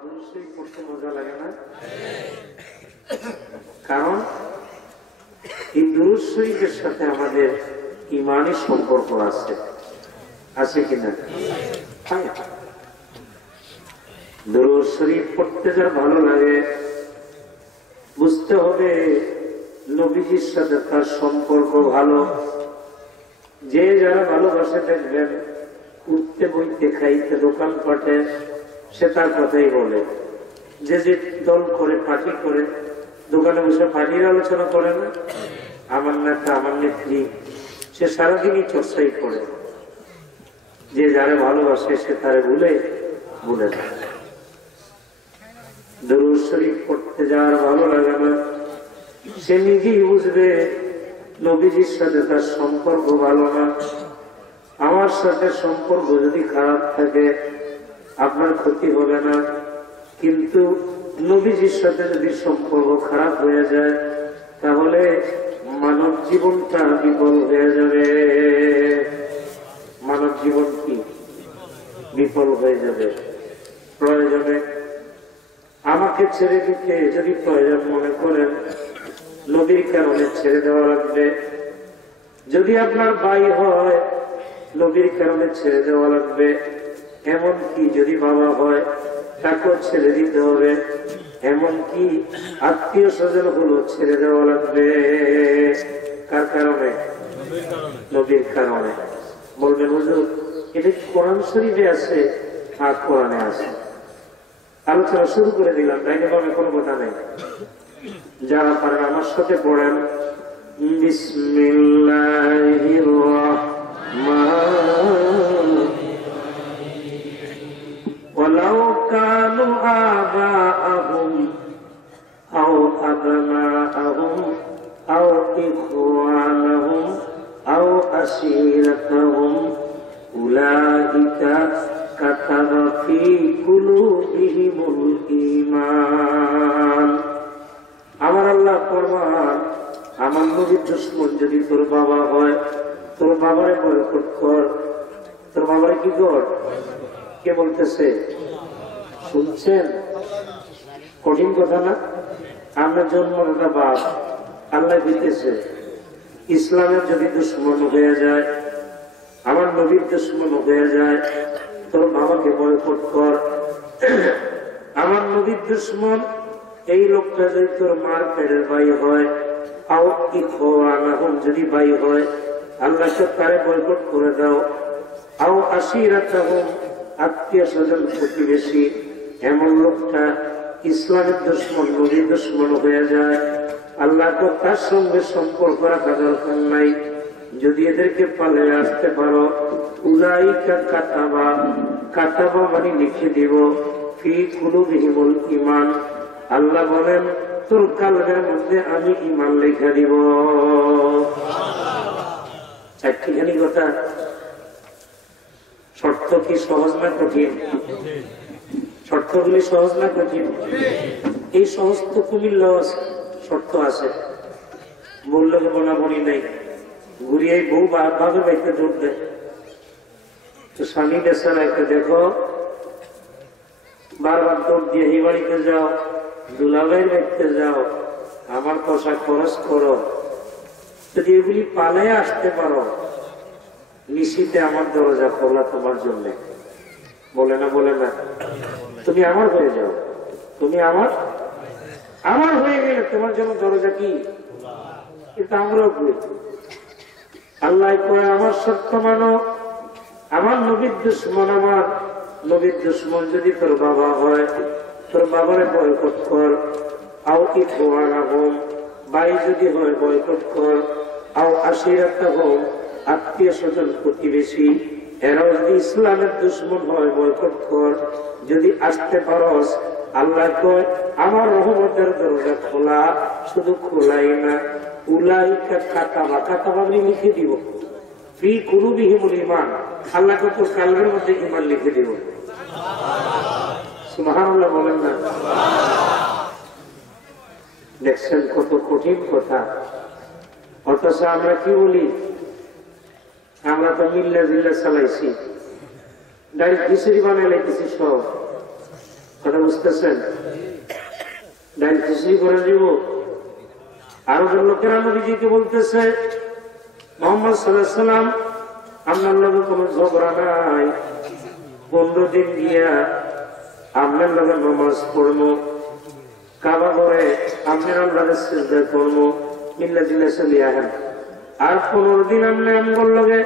দুরূদ শরীফ পড়তে মজা লাগে না? কারণ এই দুরূদ শরীফের সাথে আমাদের ঈমানের সম্পর্ক আছে, আছে কিনা? দুরূদ শরীফ পড়তে যার ভালো লাগে, বুঝতে হবে নবীজির সাথে তার সম্পর্ক ভালো। যে যারা ভালোবাসে দেখবেন উঠতে বইতে খাইতে দোকান পাটে সে তার কথাই বলে। যে যে দল করে পার্টি করে দোকানে বসে পার্টির আলোচনা করে না, আমার নেতা আমার নেত্রী, সে সারাদিনই চর্চাই করে। যে যারা ভালোবাসে সে তারে ভুলে যায়। দুরূদ শরীফ পড়তে যাওয়ার ভালো লাগে না, সে নিজেই বুঝবে নবীজির সাথে তার সম্পর্ক ভালো না। আমার সাথে সম্পর্ক যদি খারাপ থাকে আপনার ক্ষতি হবে না, কিন্তু নবীজির সাথে যদি সম্পর্ক খারাপ হয়ে যায় তাহলে মানব জীবনটা বিফল হয়ে যাবে। মানব জীবন কি বিফল হয়ে যাবে? প্রয়োজনে আমাকে ছেড়ে দিতে যদি প্রয়োজন মনে করেন নবীর কারণে ছেড়ে দেওয়া লাগবে। যদি আপনার ভাই হয় নবীর কারণে ছেড়ে দেওয়া লাগবে। এমনকি যদি বাবা হয় তাকেও ছেড়ে দিতে হবে। এমনকি আত্মীয় স্বজন হলো ছেড়ে দেওয়া লাগবে। কার কারণে? নবীর কারণে। বলবেন হুজুর এটা কি কোরআন শরীফে আছে? আর কোরআনে আছে। আলোচনা শুরু করে দিলাম, তাই না? কোনো কথা নেই। যারা পারেন আমার সাথে পড়েন বিসমিল্লাহির রাহমানির ওয়ালাউ কানু আবাআহুম আও আবনাআহুম আও ইখওয়ানাহুম আও আশীরাতাহুম উলাইকা কাতাবা ফি কুলুবিহিমুল ঈমান। আমার আল্লাহ ফরমান, আমার নবীর দুশমন যদি তোর বাবা হয় তোর বাবারে বয়কট কর। তোর বাবারে কি কর? কে বলতেছে? শুনছেন? কঠিন কথা না? আমরা জন্মটা বাপ আল্লাহ দিতেছে। ইসলামের যদি দুশমন হয়ে যায়, আমার নবীর দুশমন হয়ে যায়, তোর বাবাকে বয়কট কর। আমার নবীর দুশমন এই লোকটা যদি তোর মার পেটের ভাই হয়, আও ইখওয়ানাহুম যদি ভাই হয়, আল্লাহ তারে বয়কট করে দাও। আও আশীরাতাহুম আত্মীয় স্বজন প্রতিবেশী, এমন লোকটা ইসলামের দুশমন নবীর দুশমন হয়ে যায়, আল্লাহ তো তার সঙ্গে সম্পর্ক রাখা দরকার নাই। যদি এদেরকে পালে আসতে পারো, উলাইকা কাতাবা, কাতাবা মানে লিখে দিব, ফি কুলুবিহিমুল ঈমান। আল্লাহ বলেন তোর কালবের মধ্যে আমি ঈমান লিখে দিব। চারটিখানি কথা। শর্ত কি সহজ না কঠিন? শর্তগুলি সহজ না কঠিন? এই সহজ তো কুমিল্লা শর্ত আছে, বললে বলাবলি নেই। ঘুরিয়ে বউ বাপের বাড়িতে যোগ দেয় তো স্বামী বেচারা একটা দেখো বারবার দৌড় দিয়ে এই বাড়িতে যাও, দুলাভাইয়ের বাড়িতে যাও, আমার পয়সা খরচ করো। যদি এগুলি পালে আসতে পারো, নিশিতে আমার দরজা খোলা তোমার জন্য। বলে না? বলে না? তুমি আমার হয়ে যাও, তুমি আমার হয়ে গেলে তোমার জন্য দরজা কি? কিন্তু আমরাও করি। আল্লাহ কয় আমার সত্য মানো, আমার নবীর দুশমন, আমার নবীর দুশমন যদি তোর বাবা হয় তোর বাবারে বয়কট কর। আও ইখওয়ানাহুম ভাই যদি হয় বয়কট কর। আও আশীরাতাহুম আত্মীয় স্বজন প্রতিবেশী, এরাও যদি ইসলামের দুশমন হয় বয়কট কর। যদি আসতে পারস, আল্লাহ কয় আমার রহমতের দরজা খোলা, শুধু খোলাই না, উলাইকা কাতাবা, কাতাবা আমি লিখে দিব, ফি কুলুবিহিমুল ঈমান। আল্লাহ কত কালবের মধ্যে ঈমান লিখে দিব। সুবহানাল্লাহ বলেন না? দেখছেন কত কঠিন কথা। অথচ আমরা কি বলি? আমরা তো মিল্লা জিল্লা চালাইছি, ডাইরেক্ট খিচুড়ি বানাই লাইতেছি সব। কথা বুঝতেছেন? ডাইল খিচুড়ি করে দিব। আরো লোকেরা নবীজিকে বলতেছে, মোহাম্মদ সাল্লাল্লাহু আলাইহি ওয়াসাল্লাম আপনার লগে কোনো ঝগড়া নাই, 15 দিন গিয়া আপনার লগে নামাজ পড়বো, কাবা করে আপনার আল্লাহর সিজদা করবো, মিল্লা জিল্লা চলিয়া হেন। আর 15 দিন আপনি আমগর লগে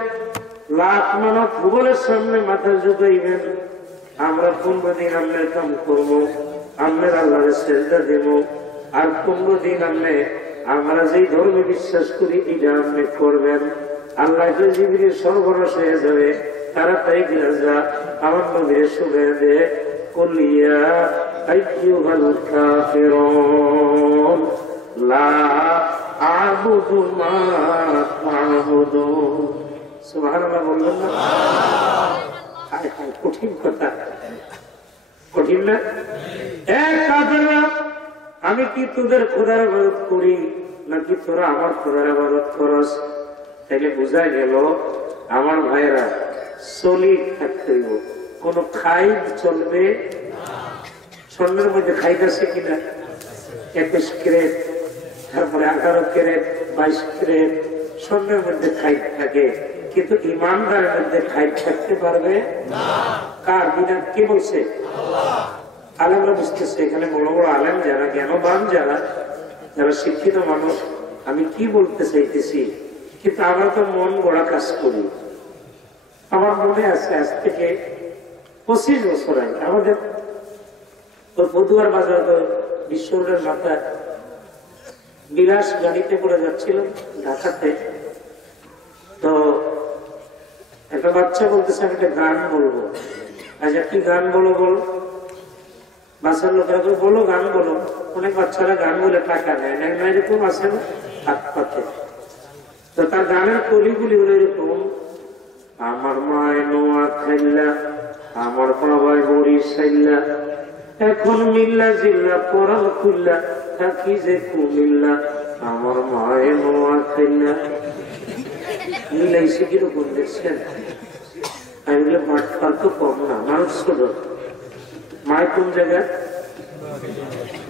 লাখ মানব ভূগোলের সামনে মাথা ঝুঁকাইবেন, আমরা 15 দিন আপনার কাম করবো, আপনার আল্লাহর সিজদা দেব। আর 15 দিন আপনি আমরা যেই ধর্মে বিশ্বাস করি এটা আপনি করবেন। আল্লাহ জিবরিল সর্বনাশ হয়ে যাবে, তাড়াতাড়ি যা আমার নবীর শুনে দে, কুলিয়া আইয়ুহাল কাফিরুন লা আ'বুদু মা তা'বুদুন। সুবহানাল্লাহ বললেন না? হায় হায়, কঠিন কথা, কঠিন না? কাফেররা, আমি কি তোদের খোদার ইবাদত করি নাকি তোরা আমার খোদার ইবাদত করস? তাইলে বোঝা গেল আমার ভাইরা সলিড থাকতে হইব, কোন খাইদ চলবে। স্বর্ণের মধ্যে খাইদ আছে কিনা? 21 ক্যারেট, তারপরে 18 ক্যারেট, 22 ক্যারেট স্বর্ণের মধ্যে খাইদ থাকে, কিন্তু ইমানদারের মধ্যে খাইদ থাকতে পারবে না। কার বিধান? কে বলছে? আলেমরা বুঝতেছে। এখানে বড় বড় আলেম যারা, জ্ঞানবান যারা, যারা শিক্ষিত মানুষ, আমি কি বলতে চাইতেছি, কিন্তু আমরা তো মন গড়া কাজ করি। আমার মনে আছে আজ থেকে 25 বছর আগে আমাদের বধুয়ার বাজার বিশ্ব রোডের মাথায় বিলাস গাড়িতে করে যাচ্ছিল ঢাকাতে। তো একটা বাচ্চা বলতেছে আমি একটা গান বলবো। আচ্ছা কি গান বলো? বলো। বাচ্চার লোকেরা বলো, গান বলো। অনেক বাচ্চারা গান বলে টাকা নেয় না, এরকম আছে না হাত পাতে। তো তার গানের কলিগুলি হলো এরকম, আমার মায় নোয়া খাইল্লা, আমার বাবায় বড়ি সাইল্লা, এখন মিল্লা জিল্লা পরাল খুল্লা, থাকি যে কুমিল্লা, আমার মায় নোয়া খাইল্লা। মিলাইছে কিরকম দেখছেন? আমি বলে মাঠ তো কম না, মানুষ ছোট। মায় কোন জায়গায়,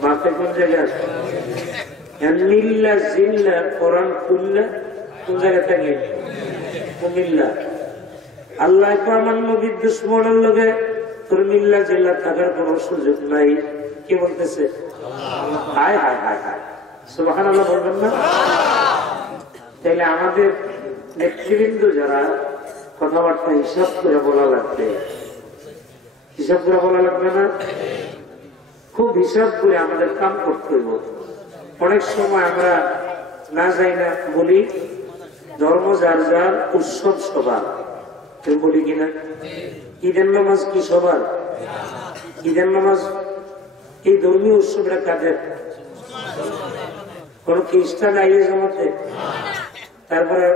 বাপে কোন জায়গায়? মিল্লা জিল্লা পরাল খুল্লা কোন জায়গায় থাকলে? কুমিল্লা। আল্লাহ আমার নবীর দুশমনের লগে তোর মিল্লা জিল্লা থাকার কোন সুযোগ নাই। কে বলতেছে? হায় হায় হায় হায়, সুবহানাল্লাহ বলবেন না? তাইলে আমাদের নেতৃবৃন্দ যারা, কথাবার্তা হিসাব করে বলা লাগবে। হিসাব করে বলা লাগবে না? খুব হিসাব করে আমাদের কাম করতে হইব। অনেক সময় আমরা না যাই না বলি, ধর্ম যার যার, উৎসব সবার। তুমি বলি কিনা? ঈদের নামাজ কি সবার? ঈদের নামাজ, এই ধর্মীয় উৎসবটা কাদের? কোন খ্রিস্টান আইয়ে জমাতে? তারপরে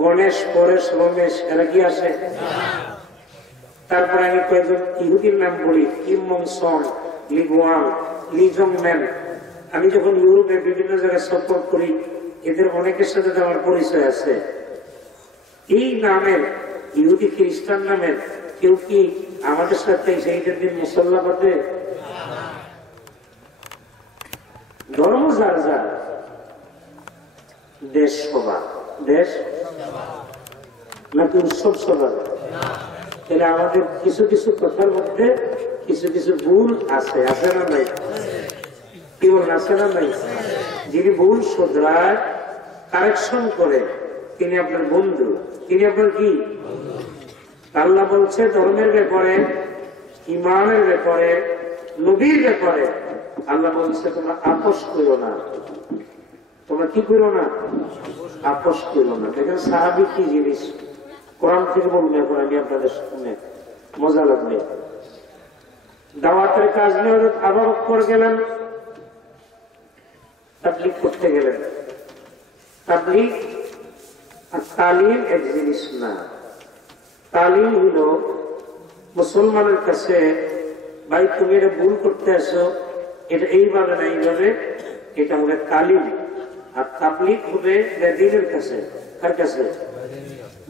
গণেশ, পরেশ, রমেশ এরা কি আসে? তারপরে আমি কয়েকজন ইহুদির নাম বলি, কিম মং সং, লি গুয়াং, লি জং ম্যান। আমি যখন ইউরোপে বিভিন্ন জায়গায় সফর করি, এদের অনেকের সাথে আমার পরিচয় আছে। এই নামের, ইহুদি খ্রিস্টান নামের কেউ কি আমাদের সাথে সেইটার দিন মুসল্লা পাতে? ধর্ম যার যার, দেশ সবার। দেশ নাকি উৎসব সবার? তাহলে আমাদের কিছু কিছু কথার মধ্যে কিছু কিছু ভুল আছে, আছে না নাই? কি বল, আছে না নাই? যিনি ভুল শোধরায়, কারেকশন করে, তিনি আপনার বন্ধু, তিনি আপনার কি? আল্লাহ বলছে ধর্মের ব্যাপারে, ইমানের ব্যাপারে, নবীর ব্যাপারে আল্লাহ বলছে তোমরা আপোষ করো না। তোমরা কি করো না? আপোষ করো না। দেখেন সাহাবী কি জিনিস, কোরআন থেকে বলবে, এখন আমি আপনাদের সামনে মজা লাগবে। দাওয়াতের কাজ নিয়ে আবু বকর গেলেন, তাবলীগ করতে গেলেন। তাবলীগ আর তালিম এক জিনিস না। তালিম হলো মুসলমানের কাছে, ভাই তুমি এটা ভুল করতে আসো, এটা এইভাবে না এইভাবে, এটা হবে তালিম। আর তাবলীগ হবে বেদিনের কাছে। কার কাছে?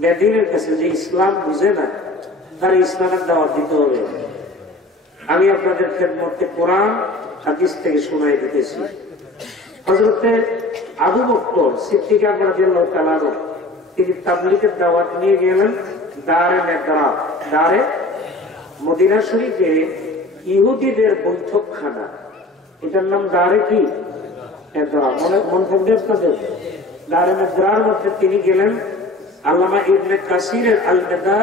বেদিনের কাছে। যে ইসলাম বুঝে না, তার ইসলামের দাওয়াত দিতে হবে। আমি আপনাদের খেদমতে কোরআন হাদিস থেকে শোনাই দিতেছি। হযরতে আবু বকর সিদ্দিক রাদিয়াল্লাহু তাআলা তিনি তাবলীগের দাওয়াত নিয়ে গেলেন দারে নেদরা। দারে মদিনা শরীফে ইহুদিদের বৈঠকখানা, এটার নাম দারে কি নেদরা। মনে থাকবে আপনাদের? দারে নেদরার মধ্যে তিনি গেলেন। আল্লামা ইবনে কাসিরের আল নেদা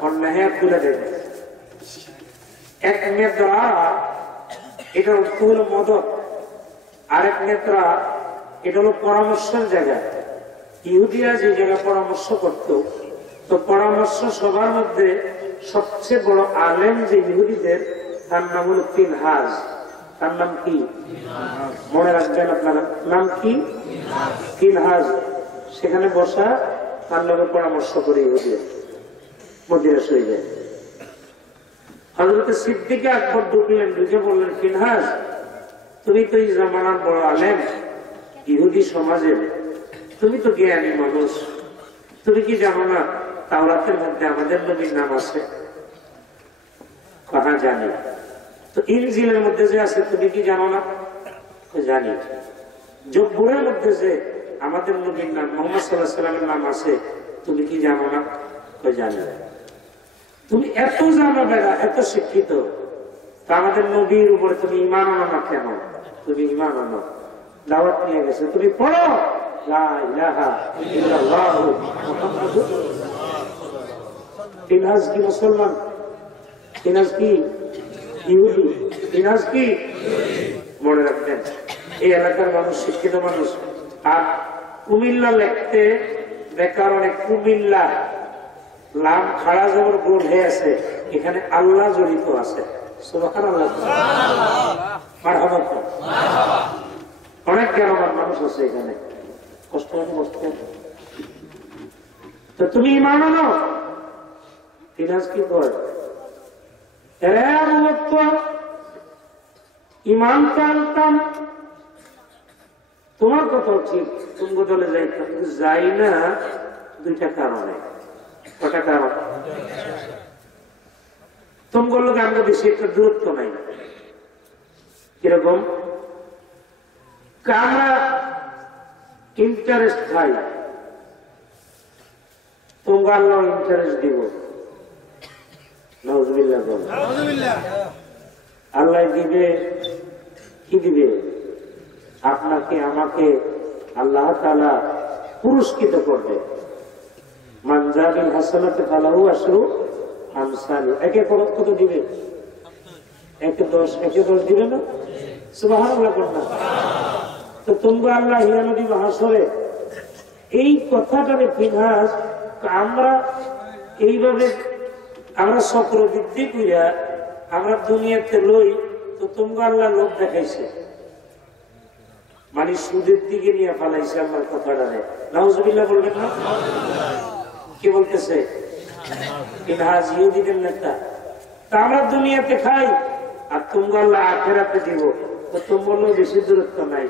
ওয়ান নাহায়া তুলে দেন। এক নেদরা এটার অর্থ হলো মদত, আরেক নেত্রা এটা হলো পরামর্শের জায়গা। ইহুদিরা যে জায়গায় পরামর্শ করত, তো পরামর্শ সবার মধ্যে সবচেয়ে বড় আলেম যে ইহুদিদের, তার নাম হলো ফিনহাস। তার নাম কি মনে রাখবেন আপনারা? নাম কি? ফিনহাস। সেখানে বসা তার নামে পরামর্শ করে ইহুদিরা মদিনা শরীফে। হযরত সিদ্দিক আকবর ঢুকলেন, ঢুকে বললেন, ফিনহাস তুমি তো এই জামানার বড় আলেম ইহুদি সমাজের, তুমি তো জ্ঞানী মানুষ, তুমি কি জানো না তাওরাতের মধ্যে আমাদের নবীর নাম আছে? কথা জানি। তো ইনজিলের মধ্যে যে আছে তুমি কি জানো না? জানি। জব্বুরের মধ্যে যে আমাদের নবীর নাম মুহাম্মদ সাল্লাল্লাহু আলাইহি ওয়াসাল্লামের নাম আছে তুমি কি জানো না? জানি। তুমি এত জানো বেড়া, এত শিক্ষিত, তা আমাদের নবীর উপরে তুমি ঈমান আনো না কেন? তুমি ঈমান আনো, দাওয়াত নিয়ে গেছে, তুমি পড়ো লা ইলাহা ইল্লাল্লাহু মুহাম্মাদুর। ফিনহাস কি মুসলমান? ফিনহাস কি ইহুদি? ফিনহাস কি? মনে রাখবেন, এই এলাকার মানুষ শিক্ষিত মানুষ। আর কুমিল্লা লিখতে ব্যাকরণে কুমিল্লা লাম খাড়া জবর গোল হয়ে আছে, এখানে আল্লাহ জড়িত আছে। সুবহানাল্লাহ, মারহাবা। অনেক জ্ঞানবান মানুষ আছে এখানে। কষ্ট হবে, কষ্ট হবে। তো তুমি ঈমান আনো। ফিনহাস কি করে? ঈমান তো আনতাম, তোমার কথা ঠিক, তুমি দলে যাইতাম, যাই না দুইটা কারণে। কটা কারণ? তোমার লোক আমরা বেশি একটা দূরত্ব নাই। কিরকম? আমরা ইন্টারেস্ট খাই, তোমার আল্লাহ ইন্টারেস্ট দিব। নাউজুবিল্লাহ বল। আল্লাহ দিবে কি দিবে? আপনাকে আমাকে আল্লাহ তাআলা পুরস্কৃত করবে। মান জাবিল হাসানাতি ফালাহু আশরু আমসালি। একে কত দিবে? একে 10, একে 10 দিবে না? সুবহানাল্লাহ বলনা। তো তোমরা আল্লাহ হিয়ানো দিবে হাসরে। এই কথাটারে ফিনহাস আমরা এইভাবে আমরা চক্রবৃদ্ধি কইরা আমরা দুনিয়াতে লই, তো তোমরা আল্লাহ লোভ দেখাইছে, মানে সুদের দিকে নিয়ে ফালাইছে আমার কথাটারে। নাউজুবিল্লাহ বলবেন না? কি বলতেছে? ফিনহাস ইহুদিদের নেতা। তা আমরা দুনিয়াতে খাই আর তোমরা আল্লাহ আখিরাতে দিব, তো তোমরা বেশি দূরত্ব নাই,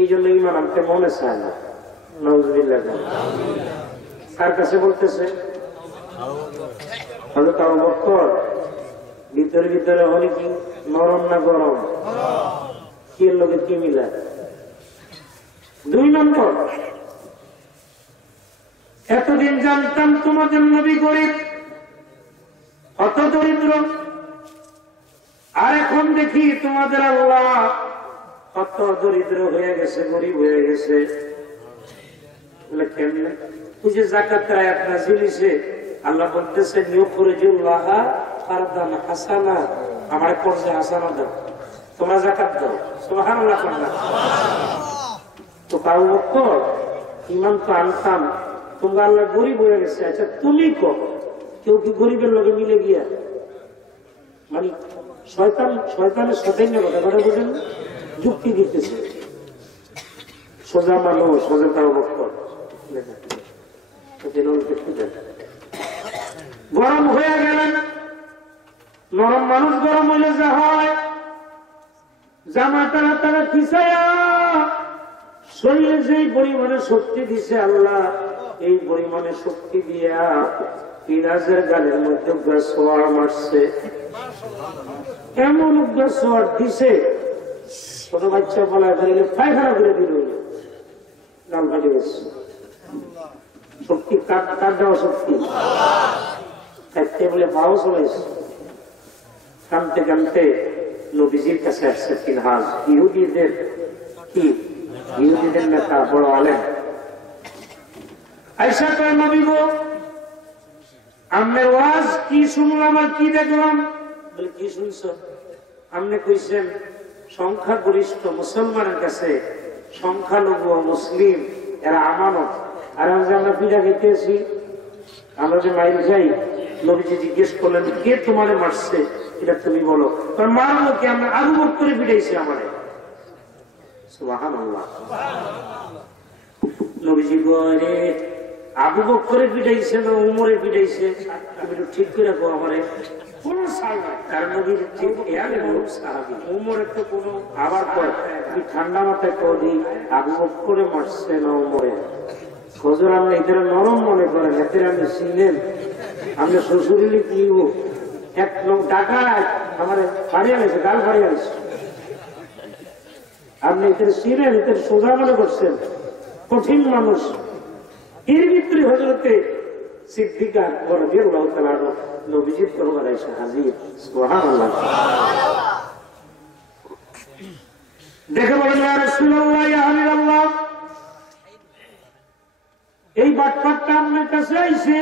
এই জন্য ঈমান আনতে মনে চায় না। নাউজুবিল্লাহ। কার কাছে বলতেছে? হযরত আবু বকর। ভিতরে ভিতরে অনেক নরম না গরম? কি লোকে কি মিলা? 2 নম্বর, এতদিন জানতাম তোমাদের নবী গরিব, অত দরিদ্র, আর এখন দেখি তোমাদের আল্লাহ কত দরিদ্র হয়ে গেছে, গরিব হয়ে গেছে। বলে কেমনে? ওই যে যাকাতের আয়াত নাযিল হইছে, আল্লাহ বলতেছেন ইউখরিজুল্লাহ ফারদান হাসানা, আমার কর্জে হাসানা দাও, তোমরা যাকাত দাও। সুবহানাল্লাহ। তো আবু বকর ঈমান তো আনতাম, তোমরা আল্লাহ গরিব হয়ে গেছে। আচ্ছা তুমি কো কেউ কি গরিবের লগে মিলে গিয়া, মানে শয়তানের সাথে কথা বলেন, যুক্তি দিতেছে। সোজা মানুষ, সোজা আবু বকর গরম হয়ে গেলেন। নরম মানুষ গরম হইলে যা হয়, জামা তারা খিসায়া শরীরে যেই পরিমাণে শক্তি দিছে আল্লাহ, এই পরিমাণে শক্তি দিয়া পিনাজের গালের মধ্যে সোয়ার মারছে, এমন সোয়ার দিছে ছোট বাচ্চা বলা করে পায়খানা করে দিল, গাল ফাটে গেছে। শক্তি কার দেওয়া শক্তি? থাকতে বলে পাও চলেছে। কানতে কানতে নবীজির কাছে আসছে ফিনহাস, ইহুদিদের কি ইহুদিদের নেতা, বড় আলেম। আয়েশা কয় নবী গো, আপনার ওয়াজ কি শুনলাম আর কি দেখলাম? বলে কি শুনছ? আপনি কইছেন সংখ্যাগরিষ্ঠ মুসলমানের কাছে সংখ্যালঘু মুসলিম এরা আমানত, আর আমরা পূজা খেতেছি, আমরা যে মাইল যাই। নবীজি জিজ্ঞেস করলেন কে তোমারে মারছে, এটা তুমি বলো। মারলো কি? আমরা আবু বকর পিটাইছি আমারে। সুবহানাল্লাহ। নবীজি বলে আবু বকর পিটাইছে না উমরে পিটাইছে? তুমি একটু ঠিক করে রাখো আমারে। কোন কারণ নবীর ঠিক উমরের তো কোনো আবার পর তুমি ঠান্ডা মাথায় কদি আবু বকরে মারছে না উমরে? খোঁজর আপনি এদের নরম মনে করেন, এদের আপনি চিনেন? আমরা শ্বশুরিলে কি এক লোক টাকা আমার ফাড়িয়ে গেছে, গাল ফাড়িয়ে গেছে। আপনি এদের চিনেন, এদের সোজা মনে করছেন, কঠিন মানুষ। এর ভিতরে হজরতে সিদ্দিকা রাদিয়াল্লাহু তাআলা নবীজির দরবারে এসে হাজির। সুবহানাল্লাহ। দেখে বলেন ইয়া রাসূলুল্লাহ, ইয়া হাবিবাল্লাহ, এই বাটপারটা আপনার কাছে আইছে,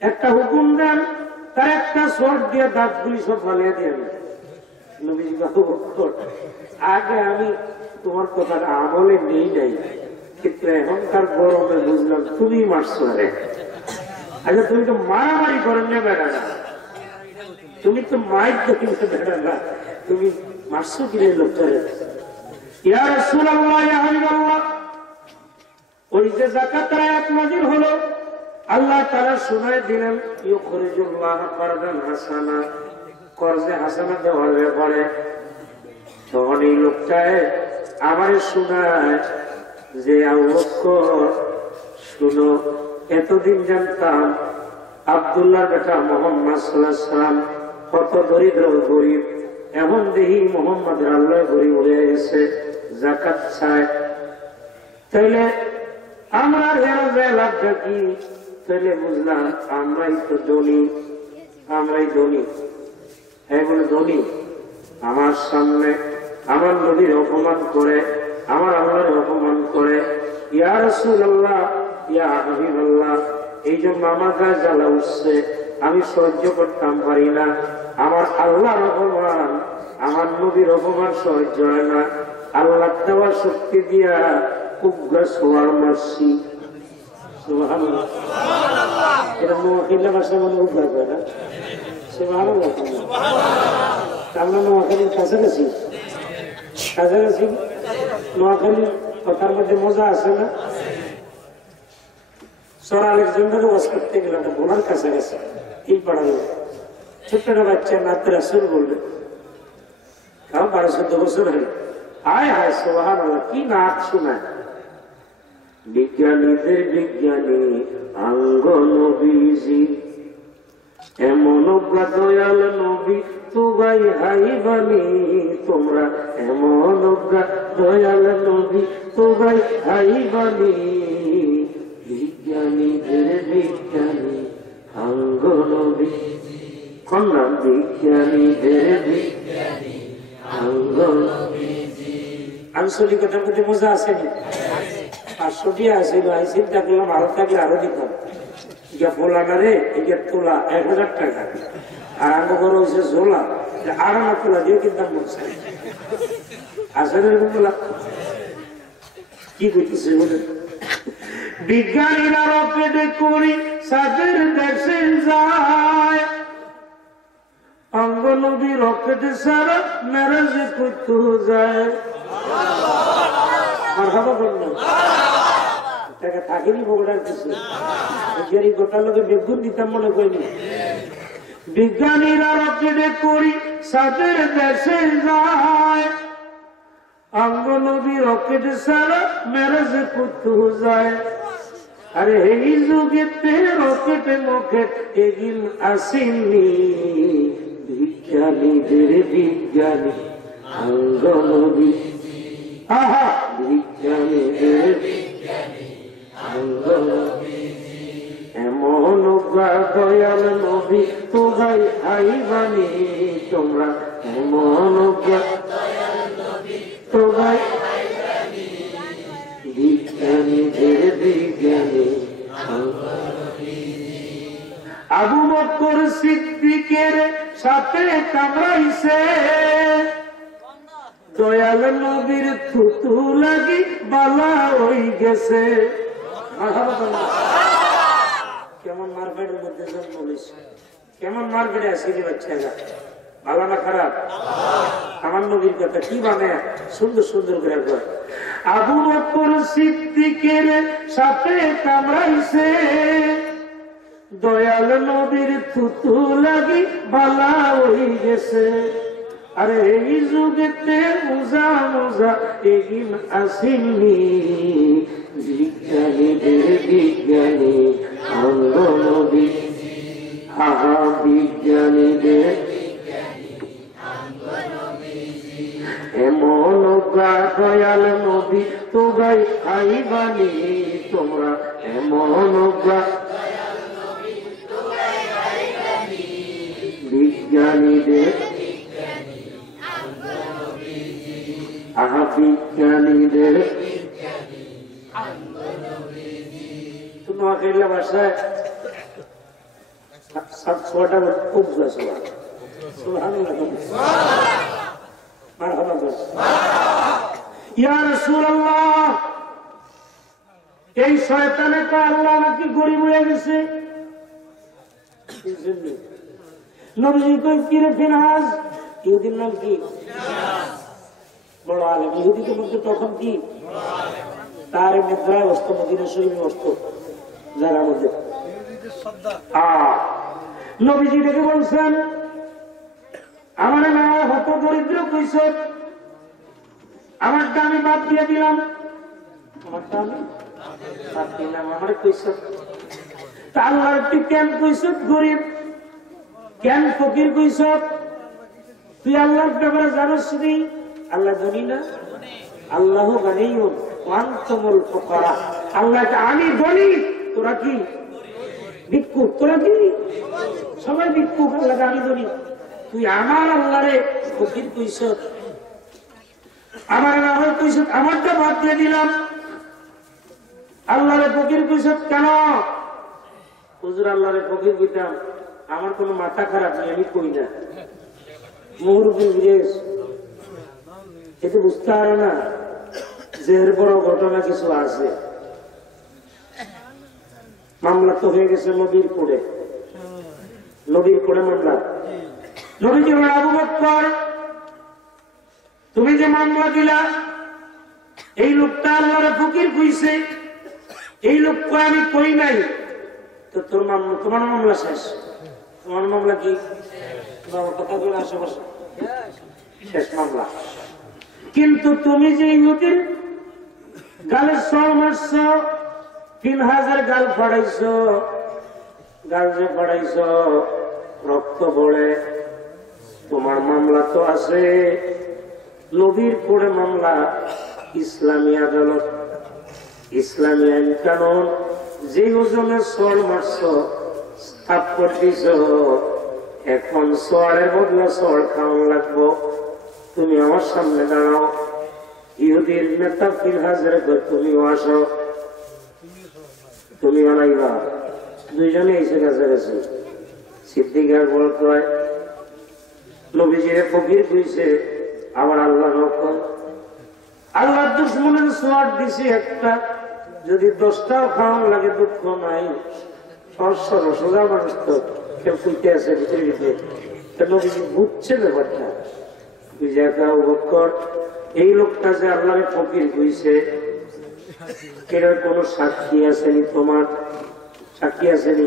একটা হুকুম দেন, তার একটা শর্ট দিয়ে দাঁতগুলি সব ফালিয়ে দিয়ে। নবীজি আগে আমি তোমার কথাটা আমলে নেই নাই, কিন্তু এখনকার গরমে বুঝলাম তুমি মারছো। রে আচ্ছা, তুমি তো মারামারি করেন না বেড়া না, তুমি তো মাইক দেখি বেড়া না, তুমি মারছো কিনে লোকটারে? ইয়া রাসূলুল্লাহ, ইয়া হাবিবাল্লাহ, ওই যে যাকাতের আয়াত নাযিল হলো, আল্লাহ তাআলা শুনায় দিলেন ইউখরিজুল্লাহ কারদান হাসানা, কর্জে হাসানা দেওয়ার ব্যাপারে। তখন এই লোকটায় আমারে শোনায় যে আবু বকর শুনো, এতদিন জানতাম আব্দুল্লাহর বেটা মুহাম্মদ সাল্লাল্লাহু আলাইহি ওয়াসাল্লাম কত দরিদ্র গরিব, এখন দেখি মুহাম্মদের আল্লাহ গরিব হয়ে গেছে, যাকাত চায়। তাইলে আমরা লাভটা কি? তাইলে বুঝলাম আমরাই তো ধনী, আমরাই ধনী। হ্যাঁ বলে ধনী। আমার সামনে আমার নবীর অপমান করে, আমার আল্লাহর অপমান করে। ইয়া রাসূলুল্লাহ, ইয়া হাবিবাল্লাহ, এই জন্য আমার গায়ে জ্বালা উঠছে, আমি সহ্য করতাম পারি না। আমার আল্লাহর অপমান, আমার নবীর অপমান সহ্য হয় না। আল্লাহ দেওয়া শক্তি দিয়া উগ্র সোয়ার মারছি। সুবহানাল্লাহ। এটা নোয়াখালী ভাষা মানে উগ্র কয় না? সুবহানাল্লাহ। আমরা নোয়াখালীর কাছাকাছি, কাছাকাছি নোয়াখালীর কথার মধ্যে মজা আছে না? সরা আলেকজান্ডারে ওয়াজ করতে গেল, বোনার কাছাকাছি এই পাড়ালো ছোট্ট বাচ্চা নাতে রাসূল বললেন, কারণ 12-14 বছর হয়ে। হায় হায়, সুবহানাল্লাহ, কি নাচ শোনায়! বিজ্ঞানীদের বিজ্ঞানী আঙ্গ নবীজি, এমন দয়াল নবী তো ভাই হাইবানি তোমরা, এমন দয়াল নবী তো ভাই হাইবানি। বিজ্ঞানীদের বিজ্ঞানী আঙ্গ নবী, কন্যা বিজ্ঞানীদের বিজ্ঞানী আঙ্গ নবীজি। আঞ্চলিকতার মধ্যে মজা আসেনি? 500 টিয়া আসিল, আমি চিন্তা করলাম আরো থাকলে আরো দিতাম। ইয়া ফোলানা রে, ইয়া তোলা 1000 টাকা, আর আঙ্গ বড় হয়েছে ঝোলা, আরো না তোলা দিয়ে কিনতাম বলছে। আসলে বলা কি করতেছে বলে, বিজ্ঞানীরা রকেট করি সাদের দেশে যায়, অঙ্গ নদী রকেট সারা মেরাজ করতে যায়। থাকিনি বগুড়ার কিছু গোটা লোকে বেগুন দিতাম মনে করিনি। বিজ্ঞানীরা রকেটে করি সাদের দেশে যায়, অঙ্গ নদী রকেট সারা মেরাজ করতে যায়। আরে এই যুগেতে রকেট মকেট এগিন আসেনি, বিজ্ঞানীদের বিজ্ঞানী আঙ্গনবী, আহা বিজ্ঞানীদের আঙ্গনবী, এমন দয়াল নবী তো ভাই আইবানি তোমরা, এমন তো ভাই বিজ্ঞানীদের বিজ্ঞানী। আবু বকর সিদ্দিকের সাথে কামড়াইছে, দয়াল নবীর থুতু লাগি বালা হই গেছে। কেমন মারপেটের মধ্যে জন্ম হয়েছে, কেমন মারপেটে আসিনি বাচ্চারা, ভালো না খারাপ? আমার নবীর কথা কি মানে সুন্দর সুন্দর করে কয়। আবু বকর সিদ্দিকের সাথে কামড়াইছে, দয়াল নবীর থুতু লাগি বালা হই গেছে। আরে এই যুগেতে মুজা মুজা এগিন আসিনি, বিজ্ঞানীদের বিজ্ঞানী আঙ্গনবী, আহা বিজ্ঞানীদের এমন দয়াল নবী তো গাই আইবানি তোমরা, এমন বিজ্ঞানীদের আহা বিজ্ঞানীদের। নোয়াখালীর ভাষায় 7-6টা উপজা সভা, ইয়া রাসূলুল্লাহ, এই শয়তানে তো আল্লাহ নাকি গরিব হয়ে গেছে। নবীজি কই কি রে ফিনাস, ইহুদির নাম কি? বড় আলেম। ইহুদিদের মধ্যে তখন কি তার মেদ্রায় অস্ত, মদিনা শরীফে অস্ত, যারা মধ্যে নবীজি ডেকে বলছেন, আমার নাম হত দরিদ্র কইস, আমারটা আমি বাদ দিয়ে দিলাম, আমারটা আমি বাদ দিলাম, আমার কইস। তা আল্লাহর তুই কেন কইস গরিব, কেন ফকির কইস? তুই আল্লাহর ব্যাপারে জানোস নি? আল্লাহ জানি না? আল্লাহ গানিয়ুন ওয়া আনতুমুল ফুকারা, আল্লাহ আমি ধনী, তোরা কি ভিক্ষুক? তোরা কি সবাই ভিক্ষুক, আল্লাহ আমি ধনী। তুই আমার আল্লাহরে ফকির কইস, আমার আল্লাহ কইস, আমারটা বাদ দিয়ে দিলাম, আল্লাহরে ফকির কইস কেন? হুজুর আল্লাহরে ফকির কইতাম, আমার কোনো মাথা খারাপ নেই, আমি কই না, মুহুরুল বিরেশ এতে বুঝতে পারে না যে এর বড় ঘটনা কিছু আছে। মামলা তো হয়ে গেছে নবীর কোড়ে, নবীর কোড়ে মামলা। নবীজি বলে, আবু বকর তুমি যে মামলা দিলা, এই লোকটা আল্লাহর ফকির কইছে, এই লোক আমি কই নাই, তো তোর মামলা, তোমার মামলা শেষ। তোমার মামলা কি? কথাগুলো আশেপাশে শেষ মামলা। কিন্তু তুমি যে ইহুদির গালে সর মারছ, 3000 গাল ফাড়াইছ, গাল যে ফাড়াইছ রক্ত পড়ে, তোমার মামলা তো আছে নবীর কোড়ে মামলা, ইসলামী আদালত, ইসলামী আইন কানুন, যে ওজনে সর মারছ, থাপ্পড় দিছ, এখন সোয়ারের বদলা সোয়ার খাওয়ান লাগবো। তুমি আমার সামনে দাঁড়াও, ইহুদির নেতা 3000 তুমিও আসো, তুমি বানাইবা। দুইজনে এসে কাছাকাছি। সিদ্দিকার বল কয়, নবীজিরে ফকির কইছে, আবার আল্লাহ রকম, আল্লাহ দুশ্মনের সোয়ার দিছে একটা, যদি 10টাও খাওয়ান লাগে দুঃখ নাই। সোজা মানুষ তো কেউ কুইতে আছে ভিতরে ভিতরে, নবীজি বুঝছে ব্যাপারটা। এই লোকটা যে আল্লাহর ফকির কইছে, এটার কোন সাক্ষী আসেনি? তোমার সাক্ষী আসেনি?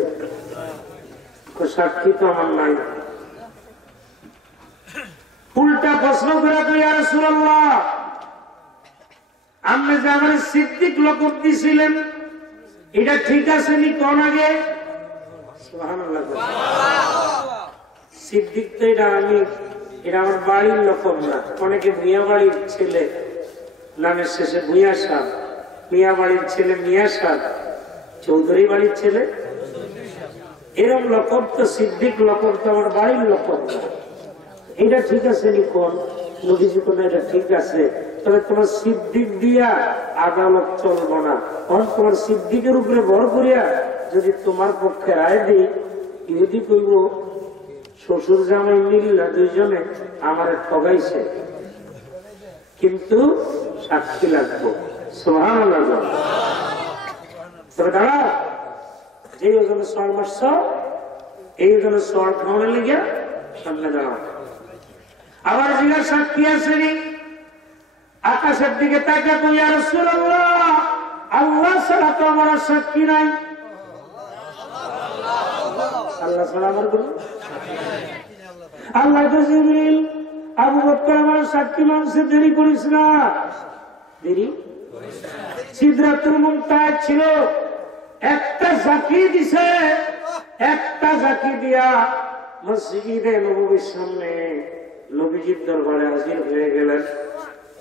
সাক্ষী তো আমার নাই। উল্টা প্রশ্ন করে কই, ইয়া রাসূলুল্লাহ, আপনি যে আমার সিদ্দিক লকব দিছিলেন, এটা ঠিক আছে নি কোন আগে সুবহানাল্লাহ সিদ্দিক তো এটা আমার বাড়ির লকব না, অনেকে মিয়া বাড়ির ছেলে নামের শেষে ভুইয়া সাহ, মিয়া বাড়ির ছেলে মিয়া সাহ, চৌধুরী বাড়ির ছেলে এরকম লকব তো সিদ্দিক লকব তো আমার বাড়ির লকব না। এটা ঠিক আছে নি কোন নবীজি কোন এটা ঠিক আছে, তবে তোমার সিদ্দিক দিয়া আদালত চলবো না। কারণ তোমার সিদ্দিকের উপরে ভর করিয়া যদি তোমার পক্ষে রায় দিই, ইহুদি কইব শ্বশুর জামাই মিল্লা দুইজনে আমার ঠগাইছে, কিন্তু সাক্ষী লাগবো। সুবহানাল্লাহ। তবে দাঁড়া, যে ওজনে সর মারছ এই ওজনে সর খাওয়ানো লেগে সামনে দাঁড়া। আবার জিজ্ঞাসা সাক্ষী আসেনি, আকাশের দিকে তাকে তো ইয়া রাসূলুল্লাহ, আল্লাহ ছাড়া তো আমার সাক্ষী নাই। আল্লাহ ছাড়া আমার কোন আল্লাহ তো জিবরিল আবু বকর আমার সাক্ষী মানছে, দেরি করিস না। দেরি সিদরাতুল মুনতাহা ছিল, একটা জাকি দিছে, একটা জাকি দিয়া মসজিদে নববীর সামনে নবীজির দরবারে হাজির হয়ে গেলেন।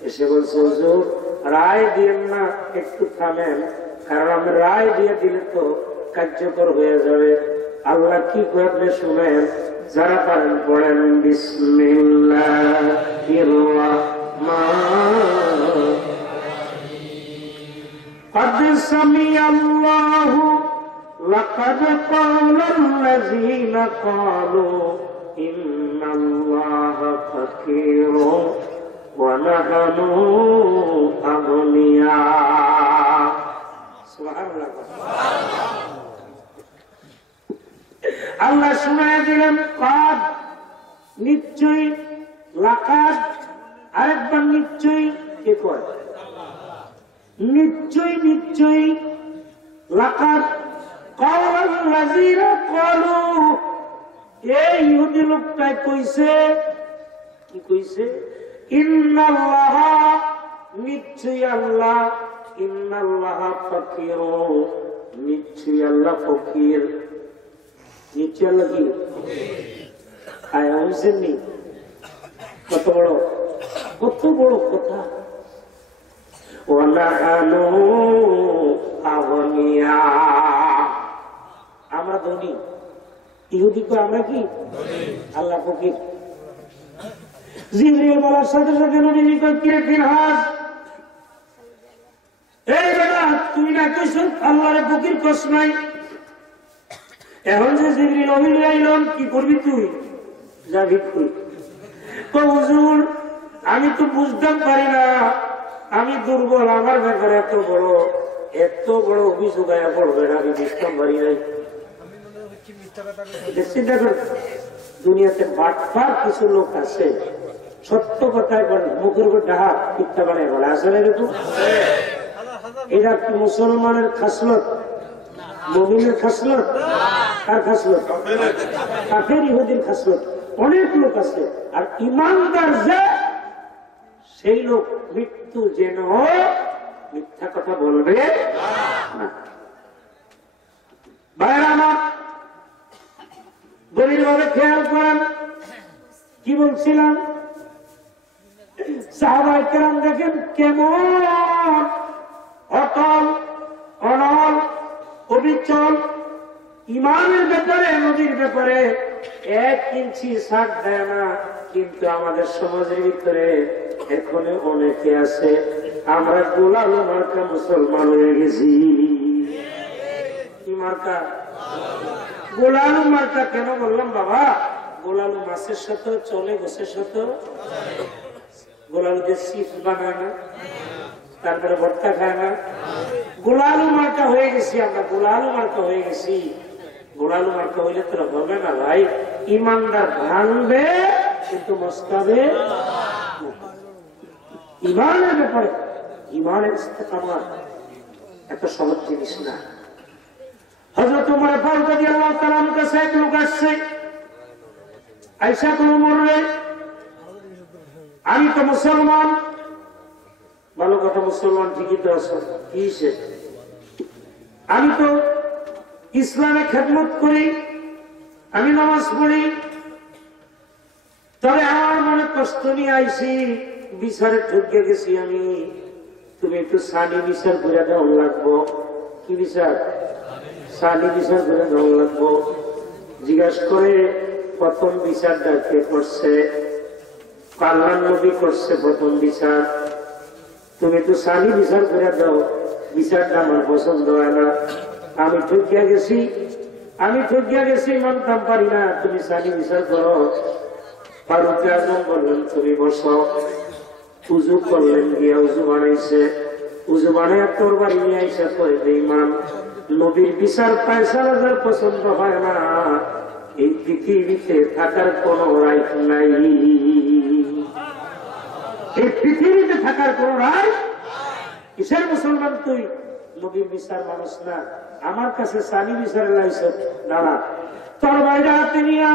এসে বলছে হুজুর রায় দিয়েন না, একটু থামেন, কারণ আমি রায় দিয়ে দিলে তো কার্যকর হয়ে যাবে। আল্লাহ কি করবে শুনেন, যারা পারেন পড়েন বিসমিল্লাহির রাহমানির قد سمع الله لقد قال الذين قالوا إن الله فقير ونحن أغنياء سبحان الله আল্লাহ শুনায় দিলেন কাদ নিশ্চয়ই, লাকাদ আরেকবার নিশ্চয়ই, কে কয় নিশ্চয়ই নিশ্চয়ই, লাকাদ কালাল্লাযীনা ক্বালু, এই ইহুদি লোকটাই কইছে, কি কইছে, ইন্নাল্লাহা নিশ্চয়ই আল্লাহ, ইন্নাল্লাহা ফাকির নিশ্চয়ই আল্লাহ ফকির। নিশ্চয়ই আল্লাহ কি আয়া হইছেননি, কত বড় কথা। আমরা ধনী, ইহুদি কো আমরা কি আল্লাহ ফকির। জিবরিল বলার সাথে সাথে নবী কই কি ফিরহাস, এই বেটা তুই না কইছ আল্লাহর ফকির কস নাই, এখন যে জিবরিল ওহিল আইলন কি করবি তুই, যাবি তুই। কো হুজুর আমি তো বুঝতে পারি না, আমি দুর্বল, আমার ব্যাপারে এত বড় অভিযোগ আয়া পড়বে না, আমি বুঝতাম পারি নাই। চিন্তা কর, দুনিয়াতে বাটপার কিছু লোক আছে, সত্য কথায় বলে মুখের উপর ডাহা মিথ্যা বানায় বলে, আসলে এরকম। এটা কি মুসলমানের খাসলত, মুমিনের খাসলত? কার খাসলত? কাফের ইহুদির খাসলত। অনেক লোক আছে, আর ইমানদার যে সেই লোক মৃত্যু যেন মিথ্যা কথা বলবে না। ভাইরা আমার গভীর ভাবে খেয়াল করেন, কি বলছিলাম, সাহাবায়ে কেরাম দেখেন কেমন অটল অনল অবিচল, ইমানের ব্যাপারে নবীর ব্যাপারে 1 ইঞ্চি ছাড় দেয় না। কিন্তু আমাদের সমাজের ভিতরে এখনো অনেকে আছে, আমরা গোলাম মার্কা মুসলমান হয়ে গেছি। কি মার্কা? গোলাম মার্কা। কেন বললাম বাবা? গোলালু মাছের সাথে চলে, গোছের সাথে। গোলালুদের চিপস বানায় না, তারপরে ভর্তা খায় না। গোলালু মার্কা হয়ে গেছি আমরা, গোলালু মার্কা হয়ে গেছি। গোলালু মার্কা হইলে তো হবে না ভাই, ইমানদার ভাঙবে কিন্তু মস্কাবে। ইমানের ব্যাপারে, ইমানের ইস্তেকামাত এত সহজ জিনিস না। হযরত ওমর ফারুক রাদিয়াল্লাহু তাআলা এর কাছে এক লোক আসছে, আয়েশা কোন মরবে, আমি তো মুসলমান। ভালো কথা, মুসলমান ঠিকই তো আছে, কি সে আমি তো ইসলামে খেদমত করি, আমি নামাজ পড়ি, তবে আমার মনে কষ্ট নিয়ে আইসি, বিচারে ঠকে গেছি আমি। তুমি একটু সানি বিচার করে দেওয়া লাগবো। কি বিচার? সানি বিচার করে দেওয়া লাগবো। জিজ্ঞাসা করে প্রথম বিচারটা কে করছে? আল্লাহর নবী করছে প্রথম বিচার। তুমি একটু সানি বিচার করে দাও, বিচারটা আমার পছন্দ হয় না, আমি ঠকিয়া গেছি, মানতাম পারি না, তুমি সানি বিচার করো। ফারুক আজম বললেন তুমি বসো। উজু করলেন, গিয়া উজু বানাইছে, উজু বানাইয়া তোর বাড়ি নিয়ে আইসা করে ইমাম নবীর বিচার ফায়সালা পছন্দ হয় না, এই পৃথিবীতে থাকার কোন রাইট নাই, এই পৃথিবীতে থাকার কোন রাইট। কিসের মুসলমান তুই? নবীর বিচার মানুষ না, আমার কাছে সানি বিচার লাইছ। দাঁড়া, তোর বাইরে হাতে নিয়ে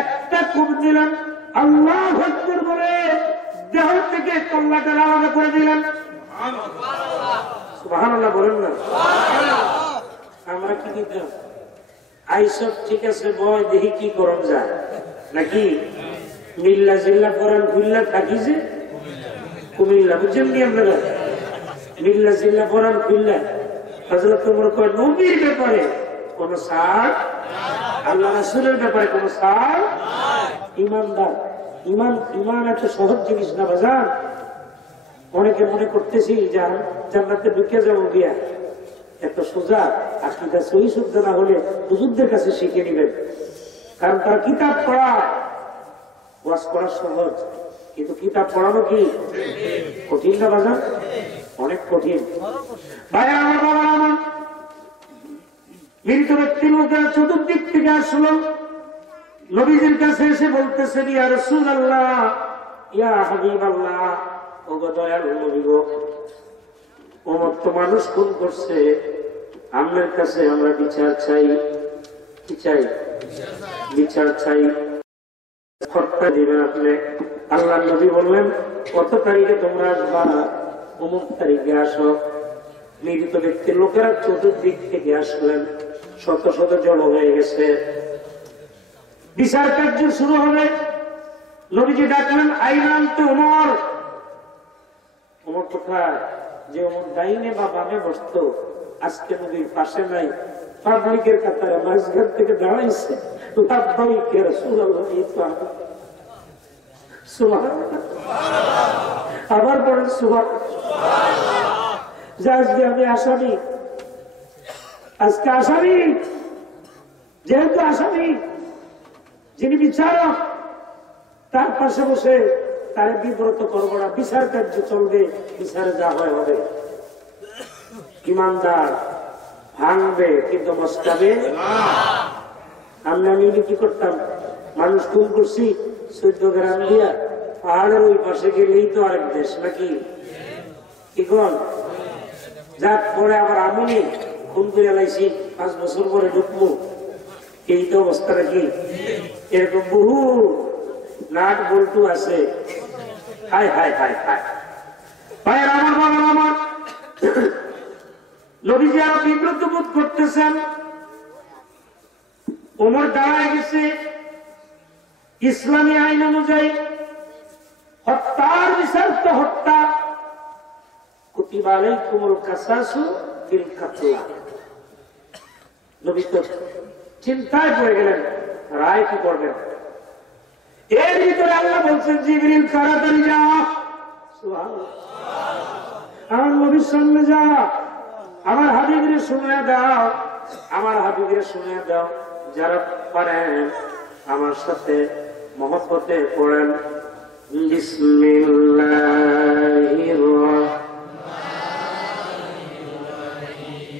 একটা কূপ দিলেন, আল্লাহু আকবার বলে দেহ থেকে কল্লাটা আলাদা করে দিলেন। সুবহানাল্লাহ বলেন না? আমরা কি দিতাম? আইসব ঠিক আছে, বয় দেখি কি করম যায় নাকি। মিল্লা জিল্লা পরান খুল্লা থাকি যে কুমিল্লা, বুঝছেন কি আপনারা? মিল্লা জিল্লা পরান খুল্লা হযরত ওমর কয় নবীর ব্যাপারে কোন ছাড়, আল্লাহ রাসূলের ব্যাপারে কোন ছাড়। ইমানদার, ইমান এত সহজ জিনিস না বাজার। অনেকে মনে করতেছি জান্নাতে ঢুকে যাবো গিয়া, এত সোজা। আকীদা সহি শুদ্ধ না হলে হুজুরদের কাছে শিখে নিবেন, কারণ তার কিতাব পড়া, ওয়াজ করা সহজ, কিন্তু কিতাব পড়ানো কি কঠিন না বাজার? অনেক কঠিন। ভাইয়া আমার, বাবা আমার, মৃত ব্যক্তির লোকেরা চতুর্দিক থেকে আসলো, নবীজির কাছে এসে বলতেছেন ইয়া রাসূলুল্লাহ, ইয়া হাবিবাল্লাহ, ও গো দয়াল নবী গো, ওমর তো মানুষ খুন করছে, আপনার কাছে আমরা বিচার চাই। কি চাই? বিচার চাই। খরচা দিবেন আপনি। আল্লাহ নবী বললেন কত তারিখে তোমরা আসবা? অমুক তারিখে আসো। মৃত ব্যক্তির লোকেরা চতুর্দিক থেকে আসলেন, শত শত জড়ো হয়ে গেছে। বিচার কার্য শুরু হবে। নবীজি ডাকলেন আইনান তো ওমর। ওমর কোথায়? যে ওমর ডাইনে বা বামে বসত, আজকে নবীর পাশে নাই, পাবলিকের কাতারে মাঝখান থেকে দাঁড়াইছে। আবার পড়েন সুবহানাল্লাহ। আজকে আমি আসামি, আজকে আসামি, যেহেতু আসামি, যিনি বিচারক তার পাশে বসে তারে বিব্রত করবো না, বিচার কার্য চলবে, বিচারে যা হয় হবে। ইমানদার ভাঙবে কিন্তু মস্কাবে না। আমরা নিয়ে কি করতাম? মানুষ খুন করছি 14 গ্রাম দিয়া, পাহাড়ের ওই পাশে গেলেই তো আরেক দেশ নাকি। কি কন যাক, পরে আবার আমি খুন করে লাইছি, 5 বছর পরে ঢুকবো, এই তো অবস্থা নাকি। এরকম বহু নাট বল্টু আছে। হায় হায় হায় হায়। ভাইয়ের আমার, বাবা আমার, নবীজি আরো বিব্রত বোধ করতেছেন। ওমর দাঁড়ায় গেছে। ইসলামী আইন অনুযায়ী হত্যার বিচার তো হত্যা, কুতিবা আলাইকুমুল কিসাসু ফিল কাতলা। নবী তো চিন্তায় পড়ে গেলেন, রায় কি করবেন। এর ভিতরে আল্লাহ বলছেন জিবরিল তাড়াতাড়ি যা, আমার নবীর সামনে যা, আমার হাবিবরে শুনে দাও, আমার হাবিবরে শুনে দাও। যারা পারেন আমার সাথে মহব্বতে পড়েন বিসমিল্লাহির রাহমানির।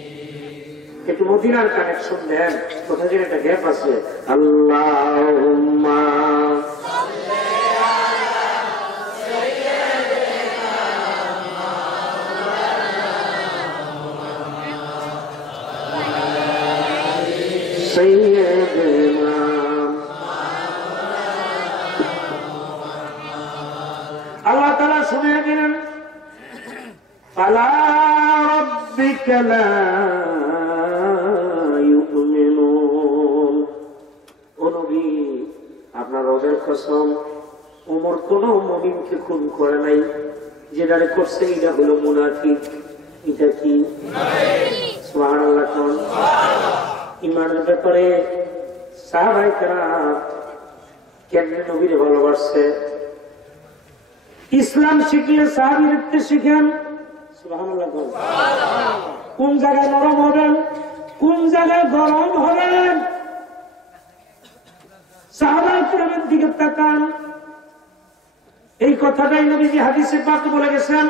একটু মদিনার কানেকশন দেন, কোথায় যেন একটা গ্যাপ আছে। আল্লাহুম্মা সাইয়্যিদিনা আল্লাহ তাআলা শুনিয়ে দিলেন ফালা রাব্বিকা লা কসম, ওমর কোন মুমিনকে খুন করে নাই, যেটা করছে এটা হলো মুনাফিক। এটা কি সুবহানাল্লাহ কোন ইমানের ব্যাপারে সাহাবায়ে কেরাম কেমনে নবীর ভালোবাসছে। ইসলাম শিখলে সাহাবীদেরকে শিখেন। সুবহানাল্লাহ কোন কোন জায়গায় নরম হবেন, কোন জায়গায় গরম হবেন, সাহাবায়ে কেরামের দিকে তাকান। এই কথাটাই নবীজি হাদিসে পাক বলে গেছেন।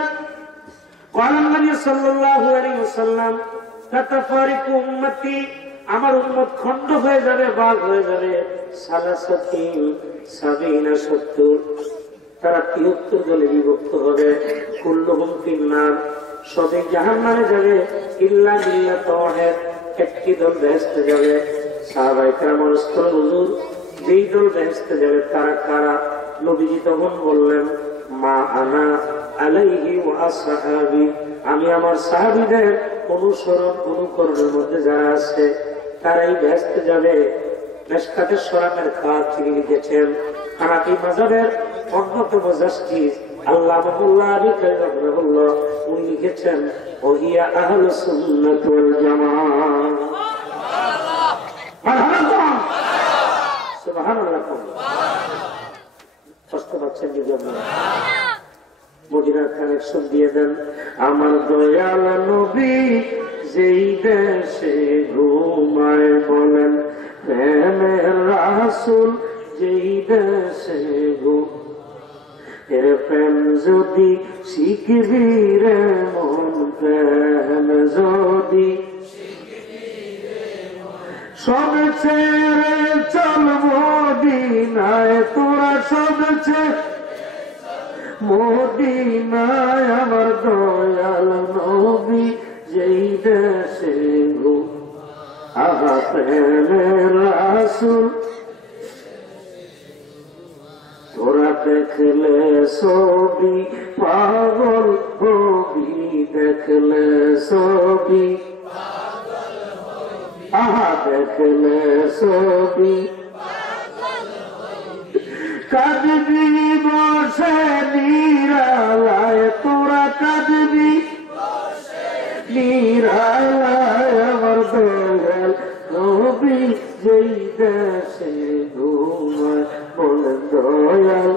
ক্বালান নবী সাল্লাল্লাহু আলাইহি ওয়াসাল্লাম তাতাফারিকু উম্মতি, আমার উম্মত খণ্ড হয়ে যাবে, ভাগ হয়ে যাবে, সালাসাতিন 70 তারা 73 দলে বিভক্ত হবে। কুল্লুহুম ফিন্নার, সবাই জাহান্নামে যাবে, ইল্লা বিল্লাহ ওয়াহিদ, একটি দল বেহেশতে যাবে। সাহাবায়ে কেরাম বললেন, হুজুর যেই দল বেহেশতে যাবে তারা কারা? নবীজি তখন বললেন, মা আনা আলাইহি ওয়া আসহাবি, আমি আমার সাহাবীদের অনুসরণ অনুকরণের মধ্যে যারা আছে তারাই বেহেশতে যাবে। মেশকাতে শরামের খাত তিনি লিখেছেন, হানাফি মাযহাবের অন্যতম জাস্টিস আল্লামাহুল্লাহ আলী রাহিমাহুল্লাহ উনি লিখেছেন, ওহিয়া আহলুস সুন্নাত ওয়াল জামাআহ। সুবহানাল্লাহ, সুবহানাল্লাহ। কষ্ট পাচ্ছেন যদি আপনারা মদিনার কানেকশন দিয়ে দেন। আমার দয়াল নবী যেই দেশে ঘুমায় বলেন, প্রেমের রাসূল যেই দেশে ঘুমায়, প্রেম যদি শিখবি রে মন, প্রেম যদি সব ছেড়ে চল মদিনায়, তোরা সব ছেড়ে মদিনায়, আমার দয়াল নবী যেই দেশে গো, আহা প্রেমের রাসূল। তোরা দেখলে ছবি পাগল হবি, দেখলে ছবি, আহা দেখলে ছবি, কাঁদবি বসে নিরালায়, তোরা কাঁদবি নিরালায়, আমার দয়াল নবী যেই দেশে ঘুমায় বলেন, দয়াল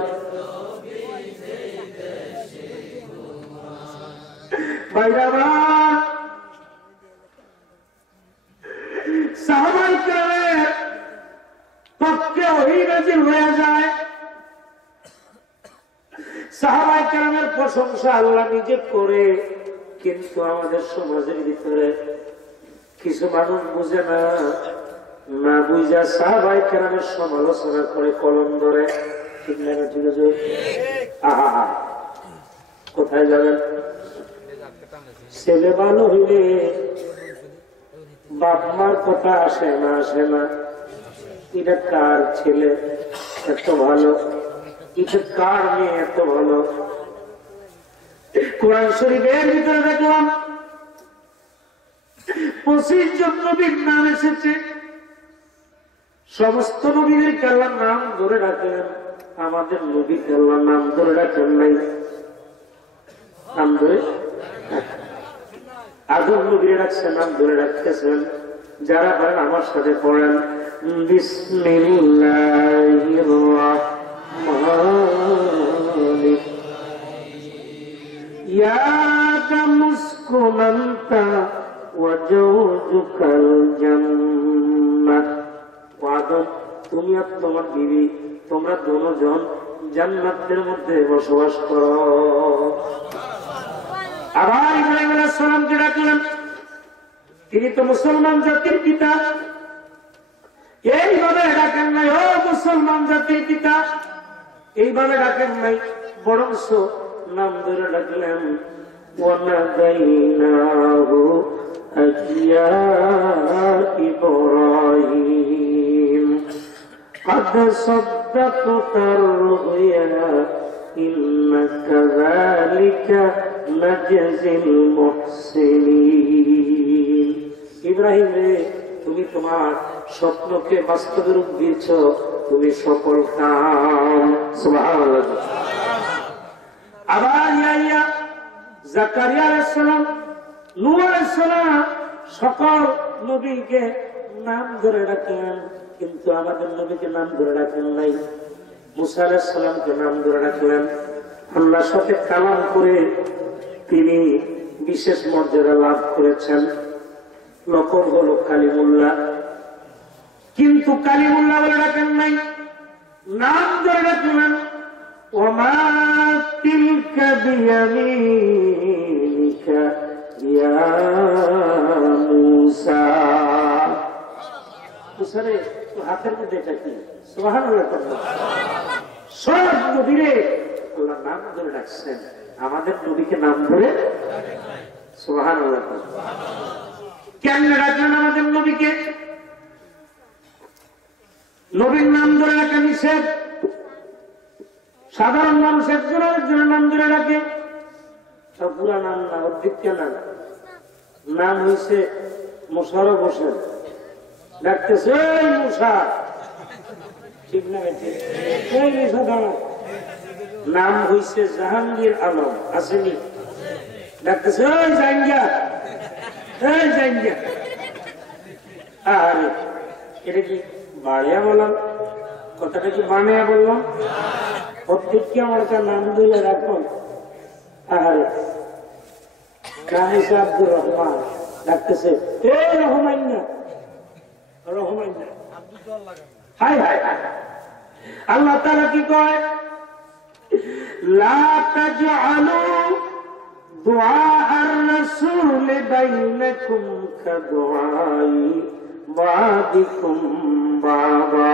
ভাইরা। সাহাবায়ে কেরামের পক্ষে ওহী নাযিল হয়ে যায়, সাহাবায়ে কেরামের প্রশংসা আল্লাহ নিজে করে। কিন্তু আমাদের সমাজের ভিতরে কিছু মানুষ বুঝে না, না বুঝা সাহাবায়ে কেরামের সমালোচনা করে, কলম ধরে। ঠিক না? ঠিক আছে। আহা, কোথায় যাবেন? ছেলে ভালো হইলে বাপ মার কথা আসে না, আসে না। এটা কার ছেলে এত ভালো, এটা কার মেয়ে এত ভালো। কোরআন শরীফের ভিতরে দেখলাম 25 জন নবীর নাম এসেছে। সমস্ত নবীদেরকে আল্লাহ নাম ধরে রাখেন, আমাদের নবীকে আল্লাহ নাম ধরে রাখেন নাই। নাম ধরে আদম নবীরে রাখছেন, নাম ধরে রাখতেছেন। যারা পারেন আমার সাথে পড়েন, বিসমিল্লাহির রাহমানির ইয়া মুসকুনান্তা ওয়া জাওজুকাল জান্নাহ। আদম, তুমি আর তোমার বিবি, তোমরা দুজন জান্নাতের মধ্যে বসবাস করো। আবার ইব্রাহিম আলাইহিস সালামকে ডাকলেন, তিনি তো মুসলমান জাতির পিতা। এইভাবে ডাকেন নাই, ও মুসলমান জাতির পিতা, এইভাবে ডাকেন নাই, বরং নাম ধরে ডাকলেন, ওয়ানাদাইনাহু আইয়া ইব্রাহিম قد صدقت الرؤيا إنا كذلك نجزي المحسنين। ইব্রাহিম রে, তুমি তোমার স্বপ্নকে বাস্তবে রূপ দিয়েছ, তুমি সফল কাম। সুবহানাল্লাহ। আবার ইয়াহিয়া, জাকারিয়া আলাইহিস সালাম, নূহ আলাইহিস সালাম সকল নবীকে নাম ধরে রাখলেন, কিন্তু আমাদের নবীকে নাম ধরে রাখেন নাই। মুসা আলাইহিস সালামকে নাম ধরে রাখলেন। আল্লাহর সাথে কালাম করে তিনি বিশেষ মর্যাদা লাভ করেছেন। লকব হলো কালিমুল্লাহ, কিন্তু কালিমুল্লাহ বলে রাখেন নাই, নাম ধরে রাখলেন ওমা তিলকা বিয়ামিনিকা ইয়া মুসা। মুসা রে, তোর হাতের মধ্যে এটা কি? সুবহানাল্লাহ। সব নবীরে আল্লাহ নাম ধরে রাখছেন, আমাদের নবীকে নাম ধরে। সুবহানাল্লাহ। কেমনে রাখলেন আমাদের নবীকে? নবীর নাম ধরে রাখা নিষেধ। সাধারণ মানুষ একজনের নাম ধরে রাখে, সব পুরা নাম না, অদ্বিতীয় নাম। নাম হয়েছে মোশারফ হোসেন, ডাকতেছে ওই মুসা, ঠিক না? ওই মুসা দাঁড়া। নাম হয়েছে জাহাঙ্গীর আলম, আসেনি? ডাকতেছে ওই জাঙ্গিয়া, এই জাঙ্গিয়া। আরে এটা কি বাড়িয়া বললাম? কথাটা কি বানিয়া বললাম? প্রত্যেককে আমার একটা নাম দিলে রাখুন। আরে নাম হয়েছে আব্দুর রহমান, ডাকতেছে এই রহমান্না, রহমান্না। হাই হাই হাই। আল্লাহ তাআলা কি কয়? লা তাজআলু দুআ আর-রাসূল বাইনাকুম কাদুআই বাদিকুম বাবা।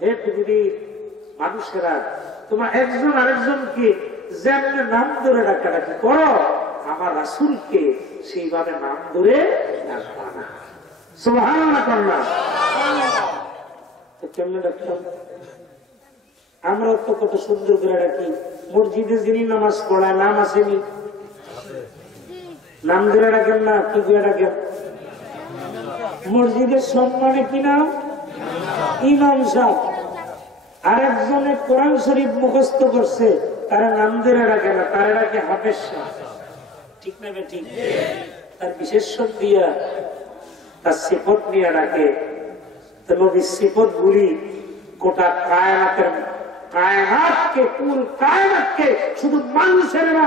হে পৃথিবীর মানুষেরা, তোমরা একজন আরেকজনকে যেমন নাম ধরে ডাকাডাকি করো, আমার রাসূলকে সেইভাবে নাম ধরে ডাকবা না। সুবহানাল্লাহ। কেমনে ডাকতাম আমরা? তো কত সুন্দর করে ডাকি। মসজিদে যিনি নামাজ পড়ায় নাম আসেনি? নাম ধরে ডাকেন না, কি করে ডাকেন? মসজিদের সম্মানে কি নাম? ইমাম সাহেব। আরেকজনে কোরআন শরীফ মুখস্থ করছে, তারা নাম ধরে রাখে না, তারা রাখে হাফেজ সাহেব। ঠিক না? ঠিক। তার বিশেষণ দিয়া, তার সিফত নিয়ে রাখে। নবীর সিফত গুলি গোটা কায়নাতকে, কুল কায়নাতকে, শুধু মানুষের না,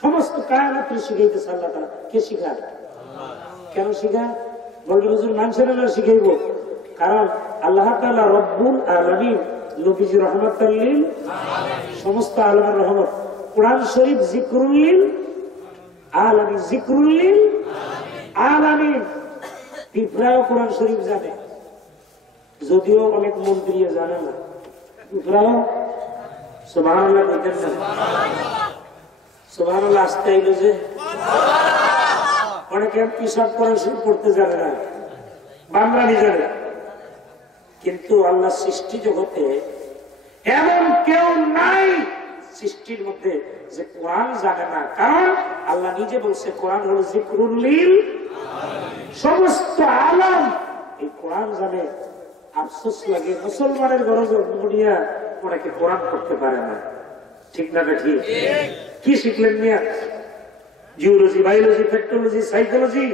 সমস্ত কায়নাতকে শিখাইতেছে আল্লাহ তাআলা। কে শিখায়? কেন শিখায়? বলবে হুজুর মানুষের না শিখাইব, কারণ আল্লাহ তাআলা রব্বুল আলামিন, নবীজি রহমাতুল লিল সমস্ত আলমের রহমত। কোরআন শরীফ জিকরুল লিল আলামিন, জিকরুল লিল আলামিন। পিঁপড়াও কোরআন শরীফ জানে, যদিও অনেক মন্ত্রী জানে না। পিঁপড়াও সুবহানাল্লাহ বলতেন না? সুবহানাল্লাহ আসতে আইলো যে, অনেকে পিসাব কোরআন শরীফ পড়তে জানে না, বাংলানি জানে। কিন্তু আল্লাহ সৃষ্টি জগতে এমন কেউ নাই সৃষ্টির মধ্যে যে কোরআন জানে না, কারণ আল্লাহ নিজে বলছে কোরআন হলো জিকরুল লিল সমস্ত আলম। এই কোরআন জানে। আফসোস লাগে মুসলমানের গরজ দুনিয়া ওনাকে কোরআন করতে পারে না। ঠিক না? ঠিক। কি শিখলেন মিয়া? জিওলজি, বায়োলজি, পেট্রোলজি, সাইকোলজি,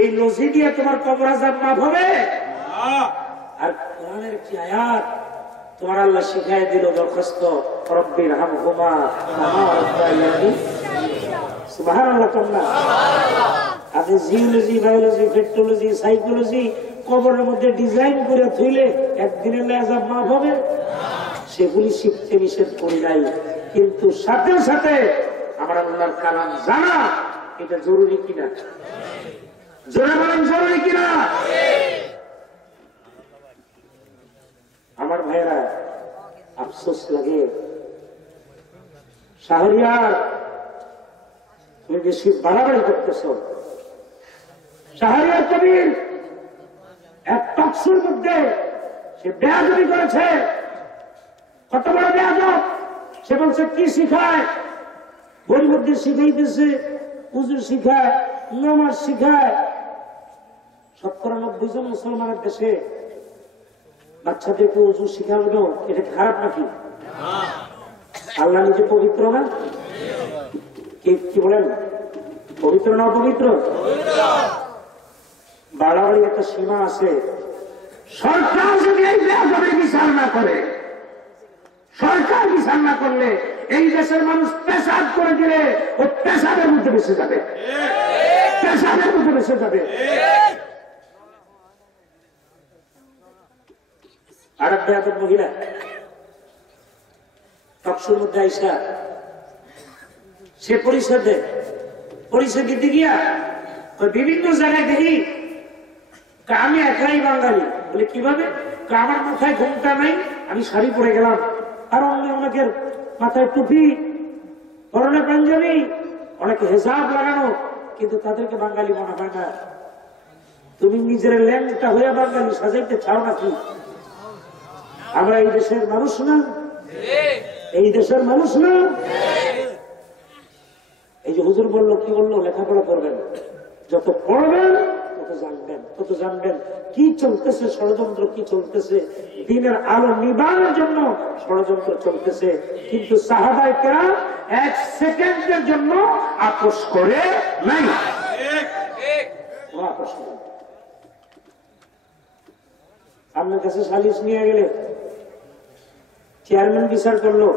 এই লজি দিয়ে তোমার কবর আযাব মাফ হবে? আর কোরআনের কি আয়াত তোমার আল্লাহ শিখাই দিল, দরখাস্ত রব্বির হামহুমা কামা রাব্বায়ানি। সুবহানাল্লাহ। তোমরা আপনি জিওলজি, বায়োলজি, পেট্রোলজি, সাইকোলজি কবরের মধ্যে ডিজাইন করে থইলে একদিনের আযাব মাফ হবে? সেগুলি শিখতে নিষেধ করি নাই, কিন্তু সাথে সাথে আমার আল্লাহর কালাম জানা এটা জরুরি কিনা? জোরে বলেন, জরুরি কিনা? আমার ভাইয়েরা, আফসোস লাগে শাহরিয়ার, তুমি বেশি বাড়াবাড়ি করতেছ। শাহরিয়ার কবির এক টকশোর মধ্যে সে বেয়াদবি করেছে। কত বড় বেয়াদব! সে বলছে কি শিখায়? বইয়ের মধ্যে শিখাইতেছে হুজুর শিখায় নামাজ শিখায়। 97 জন মুসলমানের দেশে বাচ্চাদেরকে ওযু শিখানো এটা খারাপ নাকি? আল্লাহ নিজে পবিত্র না? কি বলেন, পবিত্র না অপবিত্র? বাড়াবাড়ি একটা সীমা আছে। সরকার যদি এই বেয়াদবির বিচার না করে, সরকার বিচার না করলে এই দেশের মানুষ পেশাব করে দিলে ও পেশাবের মধ্যে বেঁচে যাবে, পেশাবের মধ্যে বেঁচে যাবে। আর এক বেয়াদব মহিলা টকশোর মধ্যে আইসা সে পরিচয় দেয়, পরিচয় দিতে গিয়া বিভিন্ন জায়গায় দেখি আমি একাই বাঙালি। বলে কিভাবে? আমার মাথায় ঘুমটা নাই, আমি শাড়ি পরে গেলাম, আর অনেকের মাথায় টুপি, পরনে পাঞ্জাবি, অনেকে হেজাব লাগানো, কিন্তু তাদেরকে বাঙালি মনে হয় না। তুমি নিজের ল্যাংটা হয়ে বাঙালি সাজাইতে চাও নাকি? আমরা এই দেশের মানুষ না? এই দেশের মানুষ না? এই যে হুজুর বললো, কি বললো? লেখাপড়া করবেন, যত পড়বেন তত জানবেন কি চলতেছে, ষড়যন্ত্র কি চলতেছে, দিনের আলো নিবানোর জন্য ষড়যন্ত্র চলতেছে। কিন্তু সাহাবায়ে কেরাম এক সেকেন্ডের জন্য আপোষ করে নাই। আপনার কাছে সালিশ নিয়ে গেলে চেয়ারম্যান বিচার করলো,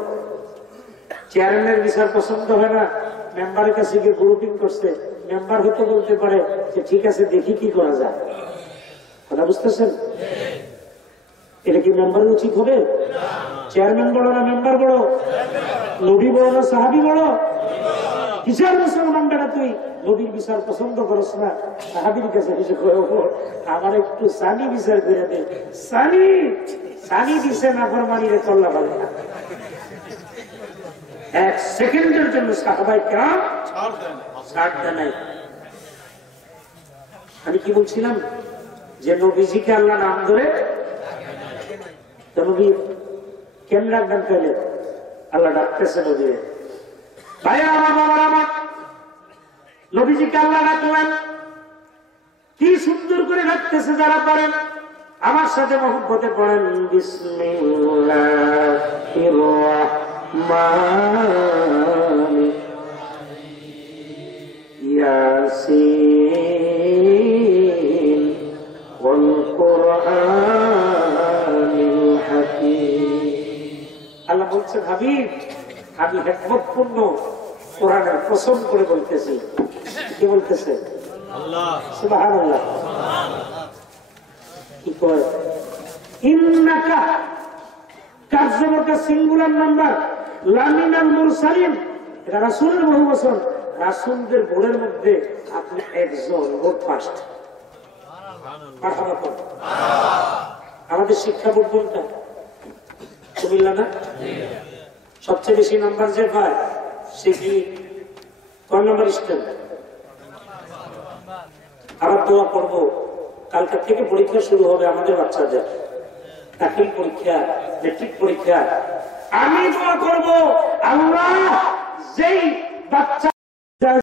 চেয়ারম্যানের বিচার পছন্দ হয় না, মেম্বারের কাছে গিয়ে গ্রুপিং করছে, মেম্বার হতে বলতে পারে যে ঠিক আছে দেখি কি করা যায়। কথা বুঝতেছেন? এটা কি মেম্বার উচিত হবে? চেয়ারম্যান বড় না মেম্বার বড়? নবী বড় না সাহাবী বড়? কিসের মুসলমান বেটা তুই নবীর বিচার পছন্দ করস না, সাহাবীর কাছে কিছু আমার একটু সানি বিচার করে দে। সানি সানি দিছে না ফরমানি রে চল্লা ভালো না। এক সেকেন্ডের জন্য সাহাবায়ে কেরাম ছাড় দেন নাই। আমি কি বলছিলাম? যে নবীজিকে আল্লাহ নাম ধরে তো নবী কেন রাখবেন? তাহলে আল্লাহ ডাকতেছে নবী, ভাইয়া আমার বাবার আমার নবীজিকে আল্লাহ রাখলেন, কি সুন্দর করে রাখতেছে। যারা পারেন আমার সাথে মহব্বতে পড়েন, বিসমিল্লাহির রাহমানির ইয়াসিন ওয়াল কুরআনিল হাকীম। আল্লাহ বলছেন, হাবিব আমি হিকমতপূর্ণ কোরআনের কসম করে বলতেছি। কি বলতেছে? আল্লাহ সুবহানাল্লাহ। কি কয়? ইন্নাকা কাযযাবাকা সিঙ্গুলার নাম্বার লামিনাল মুরসালিন। এটা রাসূলের বহুবচন, রাসূলদের বোর্ডের মধ্যে আপনি একজন, বোর্ড ফার্স্ট। আমাদের শিক্ষা বোর্ড কোনটা? কুমিল্লা না? সবচেয়ে বেশি নাম্বার যে পায় সে কি কয় নম্বর স্ট্যান্ড? আবার দোয়া করবো, কালকে থেকে পরীক্ষা শুরু হবে আমাদের বাচ্চাদের, দাখিল পরীক্ষা, মেট্রিক পরীক্ষা। আমি দোয়া করবো আল্লাহ যেই বাচ্চা